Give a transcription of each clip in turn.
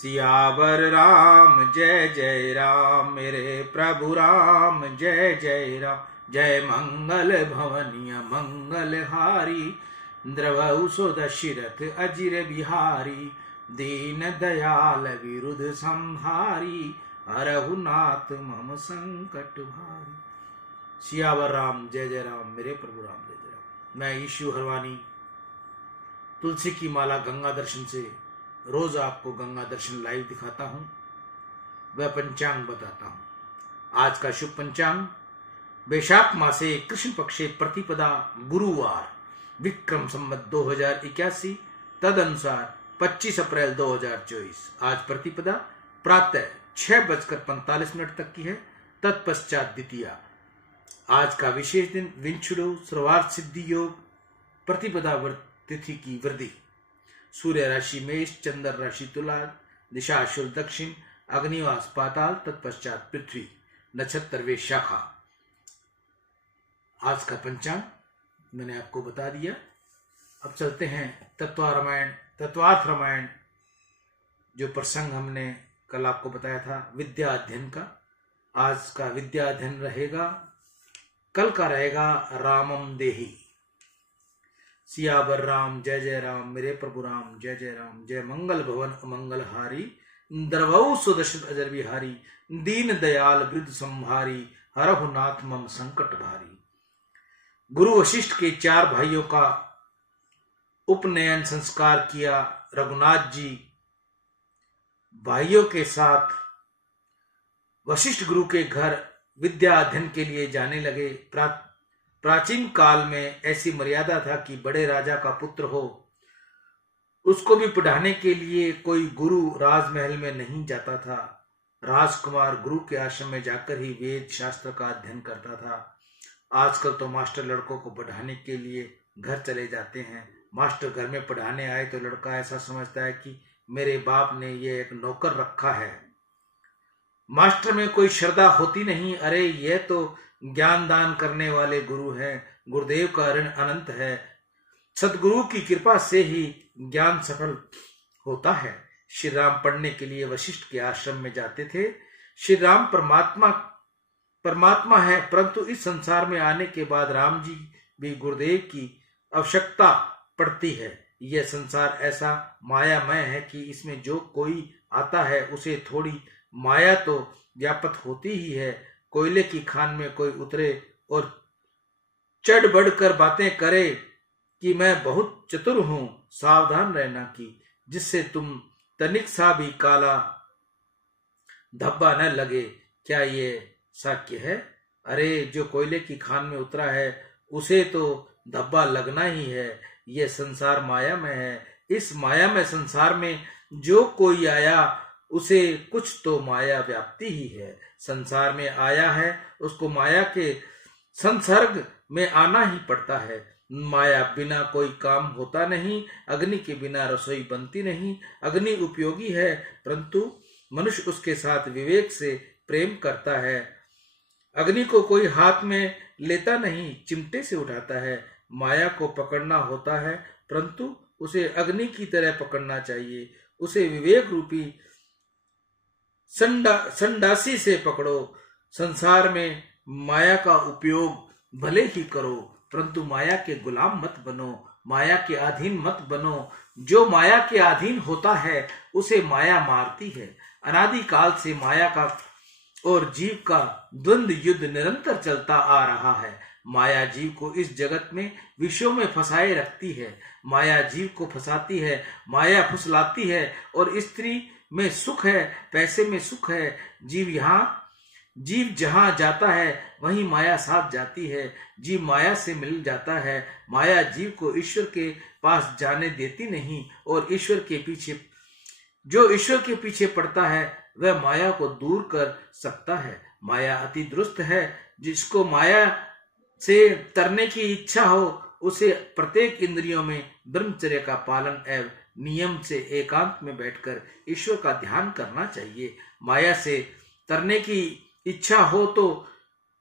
सियावर राम जय जय राम, मेरे प्रभु राम जय जय राम। जय मंगल भवनिय मंगलहारी, द्रवहु सो दशरथ अजिर बिहारी। दीन दयाल विरुद्ध संहारी, हरहु नाथ मम संकट भारी। सियावर राम जय जय राम, मेरे प्रभु राम जय जय राम। मैं ईशु हरवानी तुलसी की माला गंगा दर्शन से रोज आपको गंगा दर्शन लाइव दिखाता हूं, वह पंचांग बताता हूं। आज का शुभ पंचांग वैशाख मासे कृष्ण पक्षे प्रतिपदा गुरुवार, विक्रम संवत 2081, तद अनुसार 25 अप्रैल 2024। आज प्रतिपदा प्रातः 6:45 तक की है, तत्पश्चात द्वितीया। आज का विशेष दिन विंचुड़ो सर्वार्थ सिद्धि योग, प्रतिपदा तिथि की वृद्धि। सूर्य राशि मेष, चंद्र राशि तुला, दिशा शुल दक्षिण, अग्निवास पाताल, तत्पश्चात पृथ्वी, नक्षत्र वे शाखा। आज का पंचांग मैंने आपको बता दिया। अब चलते हैं तत्वार्थ रामायण, जो प्रसंग हमने कल आपको बताया था विद्या अध्ययन का। आज का विद्या अध्ययन रहेगा, कल का रहेगा रामम देही। सियावर राम जय जय राम, मेरे प्रभु राम जय जय राम। जय मंगल भवन अमंगल हारी, द्रवहु सो दशरथ अजर बिहारी। दीन दयाल वृद्ध संहारी, हरहु नाथ मम संकट भारी। गुरु वशिष्ठ के 4 भाइयों का उपनयन संस्कार किया। रघुनाथ जी भाइयों के साथ वशिष्ठ गुरु के घर विद्या अध्ययन के लिए जाने लगे। प्राचीन काल में ऐसी मर्यादा था कि बड़े राजा का पुत्र हो, उसको भी पढ़ाने के लिए कोई गुरु राजमहल में नहीं जाता था। राजकुमार गुरु के आश्रम में जाकर ही वेद शास्त्र का अध्ययन करता था। आजकल तो मास्टर लड़कों को पढ़ाने के लिए घर चले जाते हैं। मास्टर घर में पढ़ाने आए तो लड़का ऐसा समझता है कि मेरे बाप ने ये एक नौकर रखा है। मास्टर में कोई श्रद्धा होती नहीं। अरे ये तो ज्ञान दान करने वाले गुरु हैं, गुरुदेव का ऋण अनंत है, सदगुरु की कृपा से ही ज्ञान सफल होता है। श्री राम पढ़ने के लिए वशिष्ठ के आश्रम में जाते थे। श्री राम परमात्मा है, परंतु इस संसार में आने के बाद राम जी भी गुरुदेव की आवश्यकता पड़ती है। यह संसार ऐसा मायामय है कि इसमें जो कोई आता है उसे थोड़ी माया तो व्यापत होती ही है। कोयले की खान में कोई उतरे और चढ़ बढ़कर बातें करे कि मैं बहुत चतुर हूं, सावधान रहना कि जिससे तुम तनिक सा भी काला धब्बा न लगे। क्या ये साक्य है? अरे जो कोयले की खान में उतरा है उसे तो धब्बा लगना ही है। यह संसार माया में है। इस माया में संसार में जो कोई आया उसे कुछ तो माया व्याप्ति ही है। संसार में आया है, उसको माया के संसर्ग में आना ही पड़ता है। माया बिना कोई काम होता नहीं, अग्नि के बिना रसोई बनती नहीं। अग्नि उपयोगी है, परंतु मनुष्य उसके साथ विवेक से प्रेम करता है। अग्नि को कोई हाथ में लेता नहीं, चिमटे से उठाता है। माया को पकड़ना होता है, परंतु उसे अग्नि की तरह पकड़ना चाहिए। उसे विवेक रूपी संडासी से पकड़ो। संसार में माया का उपयोग भले ही करो, परंतु माया के गुलाम मत बनो, माया के अधीन मत बनो। जो माया के अधीन होता है उसे माया मारती है। अनादि काल से माया का और जीव का द्वंद्व युद्ध निरंतर चलता आ रहा है। माया जीव को इस जगत में विषयों में फंसाए रखती है। माया जीव को फंसाती है, माया फुसलाती है। और स्त्री में सुख है, पैसे में सुख है। जीव जहां जाता है वहीं माया साथ जाती है। जीव माया से मिल जाता है। माया जीव को ईश्वर के पास जाने देती नहीं। और ईश्वर के पीछे पड़ता है वह माया को दूर कर सकता है। माया अति दुरुस्त है। जिसको माया से तरने की इच्छा हो उसे प्रत्येक इंद्रियों में ब्रह्मचर्य का पालन एवं नियम से एकांत में बैठकर ईश्वर का ध्यान करना चाहिए। माया से तरने की इच्छा हो तो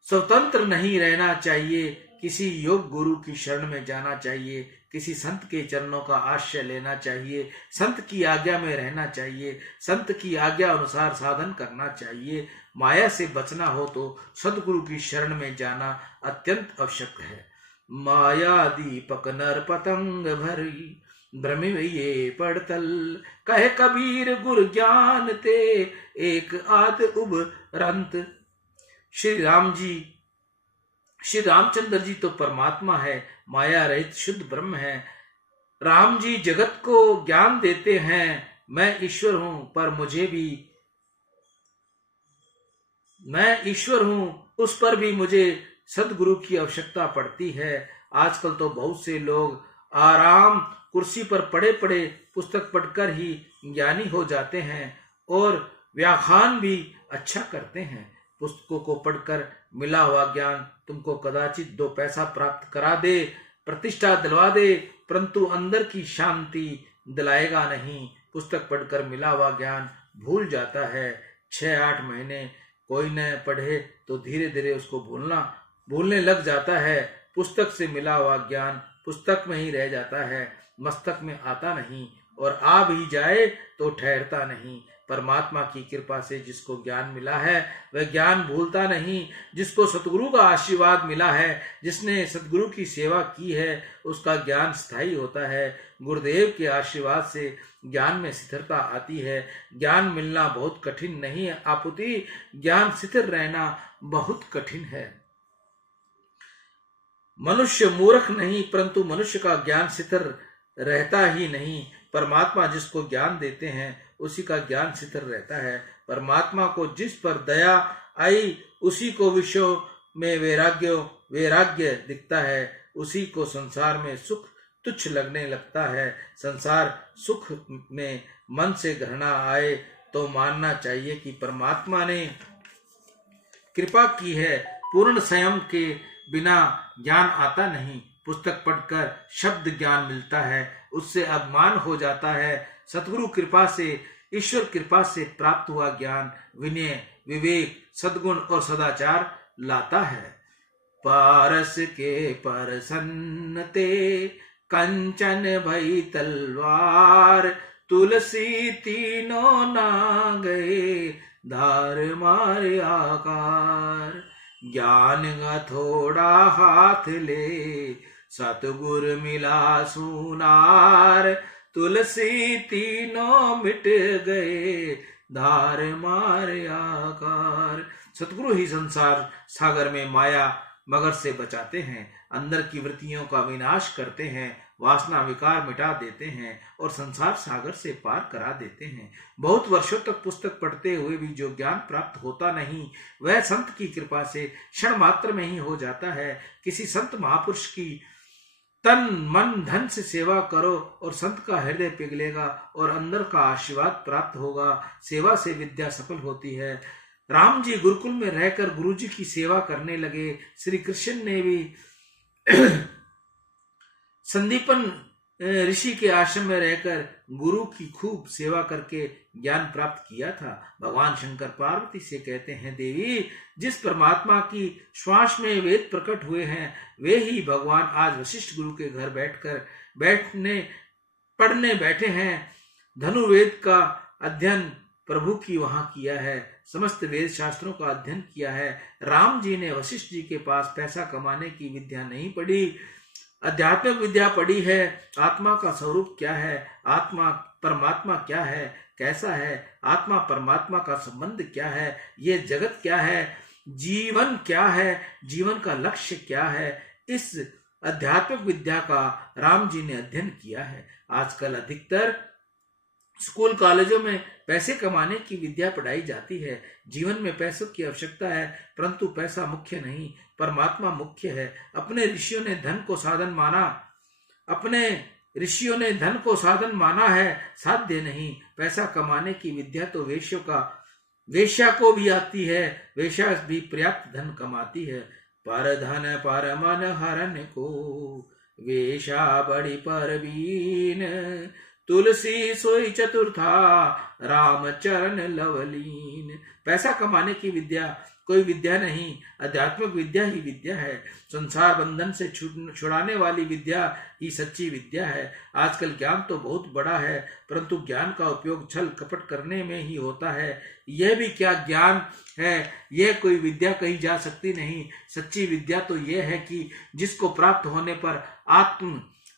स्वतंत्र नहीं रहना चाहिए, किसी योग गुरु की शरण में जाना चाहिए। किसी संत के चरणों का आश्रय लेना चाहिए, संत की आज्ञा में रहना चाहिए, संत की आज्ञा अनुसार साधन करना चाहिए। माया से बचना हो तो सदगुरु की शरण में जाना अत्यंत आवश्यक है। माया दीपक नर पतंग भरी, भ्रमिव ये पड़तल, कहे कबीर गुर ज्ञान ते, एक आद उबरंत। श्री रामचंद्र जी तो परमात्मा है, माया रहित शुद्ध ब्रह्म है। राम जी जगत को ज्ञान देते हैं, मैं ईश्वर हूं पर उस पर भी मुझे सदगुरु की आवश्यकता पड़ती है। आजकल तो बहुत से लोग आराम कुर्सी पर पड़े पड़े पुस्तक पढ़कर ही ज्ञानी हो जाते हैं और व्याख्यान भी अच्छा करते हैं। पुस्तकों को पढ़कर मिला हुआ ज्ञान तुमको कदाचित 2 पैसा प्राप्त करा दे, प्रतिष्ठा दिलवा दे, परंतु अंदर की शांति दिलाएगा नहीं। पुस्तक पढ़कर मिला हुआ ज्ञान भूल जाता है। 6-8 महीने कोई न पढ़े तो धीरे धीरे उसको भूलने लग जाता है। पुस्तक से मिला हुआ ज्ञान पुस्तक में ही रह जाता है, मस्तक में आता नहीं, और आ भी जाए तो ठहरता नहीं। परमात्मा की कृपा से जिसको ज्ञान मिला है वह ज्ञान भूलता नहीं। जिसको सतगुरु का आशीर्वाद मिला है, जिसने सतगुरु की सेवा की है, उसका ज्ञान स्थायी होता है। गुरुदेव के आशीर्वाद से ज्ञान में स्थिरता आती है। ज्ञान मिलना बहुत कठिन नहीं है आपुति, ज्ञान स्थिर रहना बहुत कठिन है। मनुष्य मूर्ख नहीं, परंतु मनुष्य का ज्ञान स्थिर रहता ही नहीं। परमात्मा जिसको ज्ञान देते हैं उसी का ज्ञान स्थिर रहता है। परमात्मा को जिस पर दया आई उसी को विश्व में वैराग्य दिखता है, उसी को संसार में सुख तुच्छ लगने लगता है। संसार सुख में मन से घृणा आए तो मानना चाहिए कि परमात्मा ने कृपा की है। पूर्ण संयम के बिना ज्ञान आता नहीं। पुस्तक पढ़कर शब्द ज्ञान मिलता है, उससे अपमान हो जाता है। सतगुरु कृपा से, ईश्वर कृपा से प्राप्त हुआ ज्ञान विनय, विवेक, सद्गुण और सदाचार लाता है। पारस के परसन्नते कंचन भई तलवार, तुलसी तीनों ना गए धार मार आकार। ज्ञान का थोड़ा हाथ ले सतगुर मिला सुनार, तुलसी तीनों मिट गए धार मार आकार। सतगुरु ही संसार सागर में माया मगर से बचाते हैं, अंदर की वृत्तियों का विनाश करते हैं, वासना विकार मिटा देते हैं और संसार सागर से पार करा देते हैं। बहुत वर्षों तक पुस्तक पढ़ते हुए भी जो ज्ञान प्राप्त होता नहीं, वह संत की कृपा से क्षण मात्र में ही हो जाता है। किसी संत महापुरुष की तन मन धन से सेवा करो और संत का हृदय पिघलेगा और अंदर का आशीर्वाद प्राप्त होगा। सेवा से विद्या सफल होती है। राम जी गुरुकुल में रहकर गुरु जी की सेवा करने लगे। श्री कृष्ण ने भी संदीपन ऋषि के आश्रम में रहकर गुरु की खूब सेवा करके ज्ञान प्राप्त किया था। भगवान शंकर पार्वती से कहते हैं, देवी, जिस परमात्मा की श्वास में वेद प्रकट हुए हैं, वे ही भगवान आज वशिष्ठ गुरु के घर पढ़ने बैठे हैं। धनुर्वेद का अध्ययन प्रभु की वहां किया है, समस्त वेद शास्त्रों का अध्ययन किया है। राम जी ने वशिष्ठ जी के पास पैसा कमाने की विद्या नहीं पढ़ी, आध्यात्मिक विद्या पढ़ी है। आत्मा का स्वरूप क्या है, आत्मा परमात्मा क्या है, कैसा है, आत्मा परमात्मा का संबंध क्या है, ये जगत क्या है, जीवन क्या है, जीवन का लक्ष्य क्या है, इस आध्यात्मिक विद्या का राम जी ने अध्ययन किया है। आजकल अधिकतर स्कूल कॉलेजों में पैसे कमाने की विद्या पढ़ाई जाती है। जीवन में पैसों की आवश्यकता है, परंतु पैसा मुख्य नहीं, परमात्मा मुख्य है। अपने ऋषियों ने धन को साधन माना है, साध्य नहीं। पैसा कमाने की विद्या तो वेश्या को भी आती है, वेश्या भी पर्याप्त धन कमाती है। पर धन पर मन हरन को, वेश्या बड़ी परवीन, तुलसी सोई चतुर्था, राम चरण लवलीन। पैसा कमाने की विद्या कोई विद्या नहीं, आध्यात्मिक विद्या ही विद्या है। संसार बंधन से छुड़ाने वाली विद्या ही सच्ची विद्या है। आजकल ज्ञान तो बहुत बड़ा है, परंतु ज्ञान का उपयोग छल कपट करने में ही होता है। यह भी क्या ज्ञान है, यह कोई विद्या कही जा सकती नहीं। सच्ची विद्या तो यह है कि जिसको प्राप्त होने पर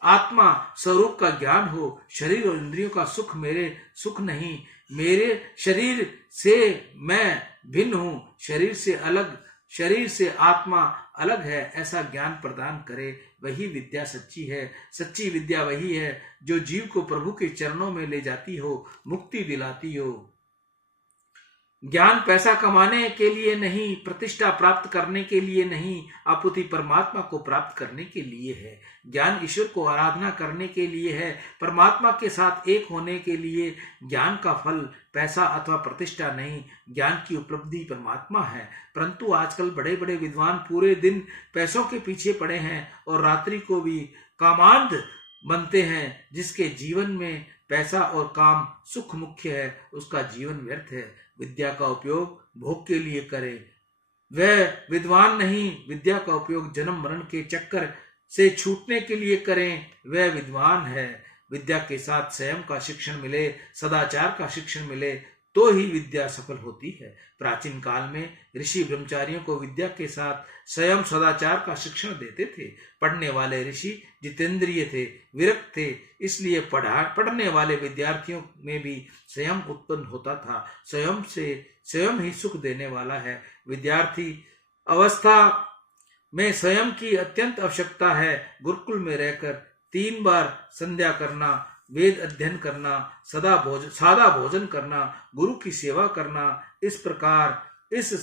आत्मा स्वरूप का ज्ञान हो। शरीर और इंद्रियों का सुख मेरे सुख नहीं, मेरे शरीर से मैं भिन्न हूँ, शरीर से आत्मा अलग है, ऐसा ज्ञान प्रदान करे। वही विद्या सच्ची है। सच्ची विद्या वही है जो जीव को प्रभु के चरणों में ले जाती हो, मुक्ति दिलाती हो। ज्ञान पैसा कमाने के लिए नहीं, प्रतिष्ठा प्राप्त करने के लिए नहीं, अपितु परमात्मा को प्राप्त करने के लिए है। ज्ञान ईश्वर को आराधना करने के लिए है, परमात्मा के साथ एक होने के लिए। ज्ञान का फल पैसा अथवा प्रतिष्ठा नहीं, ज्ञान की उपलब्धि परमात्मा है। परंतु आजकल बड़े बड़े विद्वान पूरे दिन पैसों के पीछे पड़े हैं और रात्रि को भी कामांध बनते हैं। जिसके जीवन में पैसा और काम सुख मुख्य है, उसका जीवन व्यर्थ है। विद्या का उपयोग भोग के लिए करे, वह विद्वान नहीं। विद्या का उपयोग जन्म मरण के चक्कर से छूटने के लिए करें, वह विद्वान है। विद्या के साथ स्वयं का शिक्षण मिले, सदाचार का शिक्षण मिले, तो ही विद्या सफल होती है। प्राचीन काल में ऋषि ब्रह्मचारियों को विद्या के साथ स्वयं सदाचार का शिक्षण देते थे। पढ़ने वाले ऋषि जितेंद्रिय थे, विरक्त थे, इसलिए पढ़ने वाले विद्यार्थियों में भी स्वयं उत्पन्न होता था। स्वयं ही सुख देने वाला है। विद्यार्थी अवस्था में स्वयं की अत्यंत आवश्यकता है। गुरुकुल में रहकर 3 बार संध्या करना, वेद अध्ययन करना, सादा भोजन करना, गुरु की सेवा करना, इस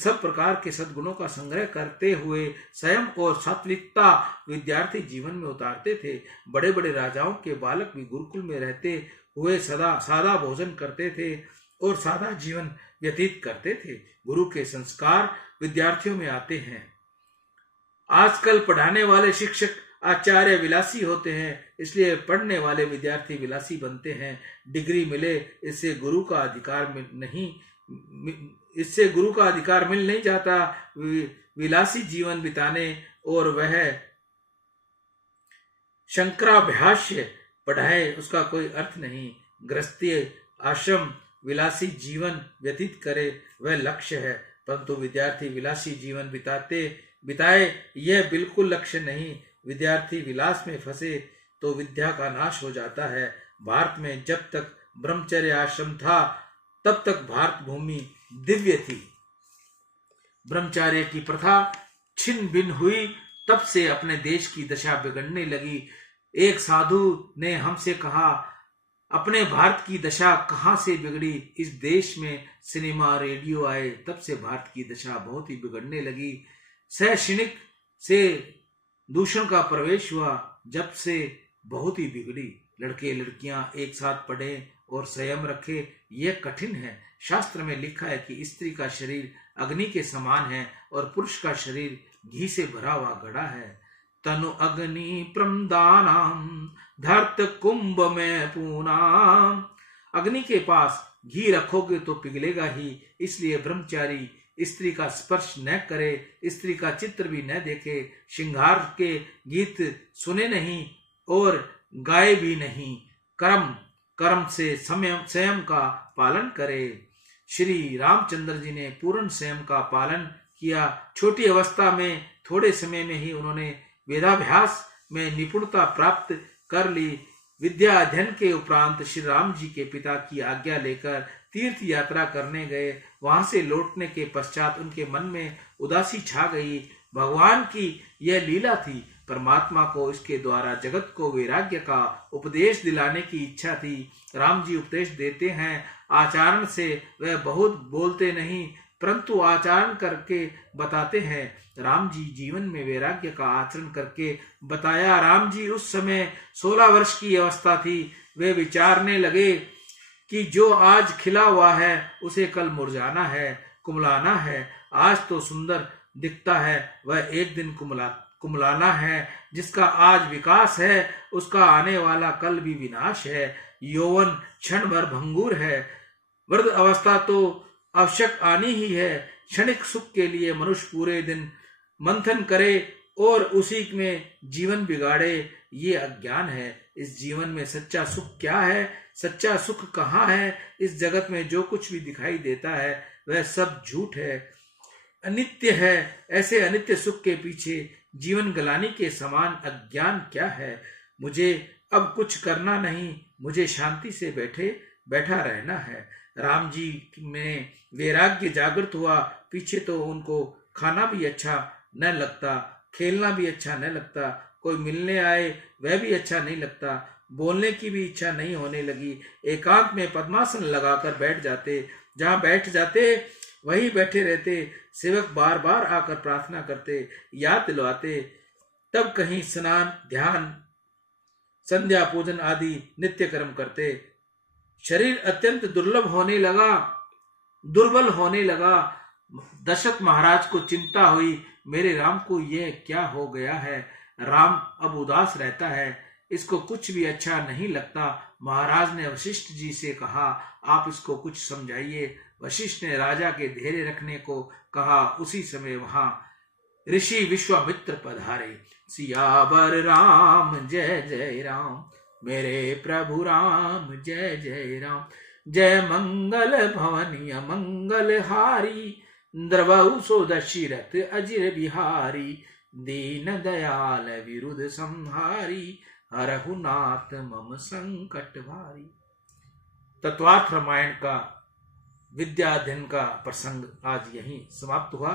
सब प्रकार के सद्गुणों का संग्रह करते हुए स्वयं और सात्विकता विद्यार्थी जीवन में उतारते थे। बड़े बड़े राजाओं के बालक भी गुरुकुल में रहते हुए सादा भोजन करते थे और सादा जीवन व्यतीत करते थे। गुरु के संस्कार विद्यार्थियों में आते हैं। आजकल पढ़ाने वाले शिक्षक आचार्य विलासी होते हैं, इसलिए पढ़ने वाले विद्यार्थी विलासी बनते हैं। डिग्री मिले, इससे गुरु का अधिकार मिल नहीं जाता। विलासी जीवन बिताने और वह शंकराभाष्य पढ़ाए, उसका कोई अर्थ नहीं। गृहस्थी आश्रम विलासी जीवन व्यतीत करे, वह लक्ष्य है। परंतु विद्यार्थी विलासी जीवन बिताए, यह बिल्कुल लक्ष्य नहीं। विद्यार्थी विलास में फंसे तो विद्या का नाश हो जाता है। भारत में जब तक ब्रह्मचर्य आश्रम था, तब तक भारत भूमि दिव्य थी। ब्रह्मचर्य की प्रथा छिन्न भिन्न हुई, तब से अपने देश की दशा बिगड़ने लगी। एक साधु ने हमसे कहा, अपने भारत की दशा कहाँ से बिगड़ी? इस देश में सिनेमा रेडियो आए, तब से भारत की दशा बहुत ही बिगड़ने लगी। शैक्षणिक से दूषण का प्रवेश हुआ, जब से बहुत ही बिगड़ी। लड़के लड़कियां एक साथ पढ़े और संयम रखे, यह कठिन है। शास्त्र में लिखा है कि स्त्री का शरीर अग्नि के समान है और पुरुष का शरीर घी से भरा हुआ घड़ा है। तनु अग्नि प्रमदानाम धर्त कुंभ में पूनाम। अग्नि के पास घी रखोगे तो पिघलेगा ही, इसलिए ब्रह्मचारी स्त्री का स्पर्श न करे, स्त्री का चित्र भी न देखे, श्रृंगार के गीत सुने नहीं और गाए भी नहीं। कर्म से संयम का पालन करे। श्री रामचंद्र जी ने पूर्ण संयम का पालन किया। छोटी अवस्था में थोड़े समय में ही उन्होंने वेदाभ्यास में निपुणता प्राप्त कर ली। विद्या अध्ययन के उपरांत श्री राम जी के पिता की आज्ञा लेकर तीर्थ यात्रा करने गए। वहां से लौटने के पश्चात उनके मन में उदासी छा गई। भगवान की यह लीला थी। परमात्मा को इसके द्वारा जगत को वैराग्य का उपदेश दिलाने की इच्छा थी। राम जी उपदेश देते हैं, आचरण से वह बहुत बोलते नहीं, परंतु आचरण करके बताते हैं। राम जी जीवन में वैराग्य का आचरण करके बताया। राम जी उस समय 16 वर्ष की अवस्था थी। वे विचारने लगे कि जो आज खिला हुआ है उसे कल मुरझाना है, कुमलाना है। आज तो सुंदर दिखता है, वह एक दिन कुमलाना है। जिसका आज विकास है, उसका आने वाला कल भी विनाश है। यौवन क्षण भर भंगुर है। वृद्ध अवस्था तो आवश्यक आनी ही है। क्षणिक सुख के लिए मनुष्य पूरे दिन मंथन करे और उसी में जीवन बिगाड़े, ये अज्ञान है। इस जीवन में सच्चा सुख क्या है, सच्चा सुख कहाँ है? इस जगत में जो कुछ भी दिखाई देता है वह सब झूठ है, अनित्य है। ऐसे अनित्य सुख के पीछे जीवन गलानी के समान अज्ञान क्या है? मुझे अब कुछ करना नहीं, मुझे शांति से बैठा रहना है। राम जी में वैराग्य जागृत हुआ। पीछे तो उनको खाना भी अच्छा न लगता, खेलना भी अच्छा न लगता, कोई मिलने आए वह भी अच्छा नहीं लगता, बोलने की भी इच्छा नहीं होने लगी। एकांत में पद्मासन लगाकर बैठ जाते, जहां बैठ जाते वहीं बैठे रहते। सेवक बार बार आकर प्रार्थना करते, याद दिलवाते। तब कहीं स्नान, ध्यान, संध्या पूजन आदि नित्य कर्म करते। शरीर अत्यंत दुर्बल होने लगा। दशरथ महाराज को चिंता हुई, मेरे राम को यह क्या हो गया है? राम अब उदास रहता है, इसको कुछ भी अच्छा नहीं लगता। महाराज ने वशिष्ठ जी से कहा, आप इसको कुछ समझाइए। वशिष्ठ ने राजा के धैर्य रखने को कहा। उसी समय वहां ऋषि विश्वामित्र पधारे। सियावर राम जय जय राम, मेरे प्रभु राम जय जय राम। जय मंगल भवनीय मंगल हारी, द्रवहु सो दशरथ अजिर बिहारी। दीन दयाल विरुद्ध संहारी, हरहु नाथ मम संकट भारी। तत्वार्थ रामायण का विद्या अध्ययन का प्रसंग आज यहीं समाप्त हुआ।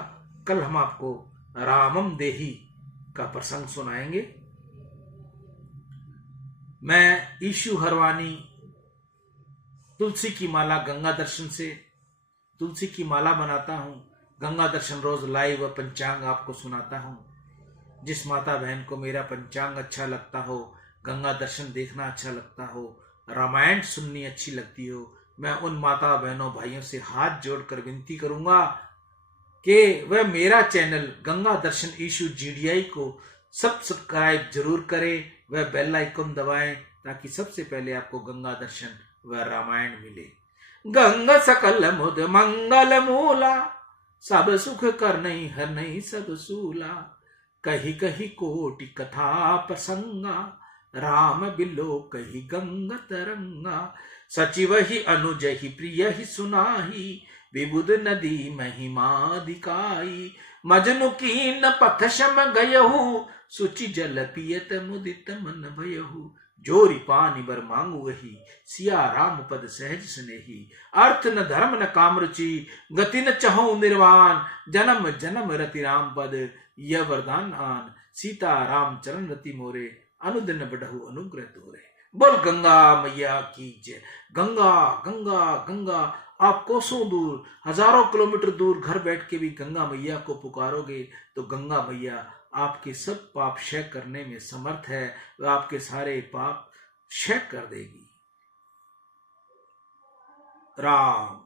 कल हम आपको रामम देही का प्रसंग सुनाएंगे। मैं ईशु हरवानी तुलसी की माला गंगा दर्शन से तुलसी की माला बनाता हूँ। गंगा दर्शन रोज लाइव पंचांग आपको सुनाता हूँ। जिस माता बहन को मेरा पंचांग अच्छा लगता हो, गंगा दर्शन देखना अच्छा लगता हो, रामायण सुननी अच्छी लगती हो, मैं उन माता बहनों भाइयों से हाथ जोड़कर विनती करूंगा कि वह मेरा चैनल गंगा दर्शन ईशु GDI को सब्सक्राइब जरूर करें, वह बेल आइकन दबाएं ताकि सबसे पहले आपको गंगा दर्शन व रामायण मिले। गंगा सकल मुद मंगल मूला, सब सुख कर नहीं हर नहीं सब सूला। कही कही कोटि कथा प्रसंगा, राम बिलो कही गंगा तरंगा। सचिव ही अनुज ही प्रिय ही सुनाही, विबुध नदी महिमा दिखाई। मजनु कीन पथ शम गयहु, सुचि जल पियत मुदित मन भयहु। जोरी पानी बर मांगू वही, सिया राम पद सहज स्नेही। अर्थ न धर्म न काम रुचि, गति न चहु निर्वाण। जन्म जन्म रति राम पद, यह वरदान आन। सीता राम चरण रति मोरे, अनुदिन बढ़हु अनुग्रह तोरे। बोल गंगा मैया की जय। गंगा गंगा गंगा। आप कोसों दूर, हजारों किलोमीटर दूर घर बैठ के भी गंगा मैया को पुकारोगे तो गंगा मैया आपके सब पाप क्षय करने में समर्थ है। वह आपके सारे पाप क्षय कर देगी। राम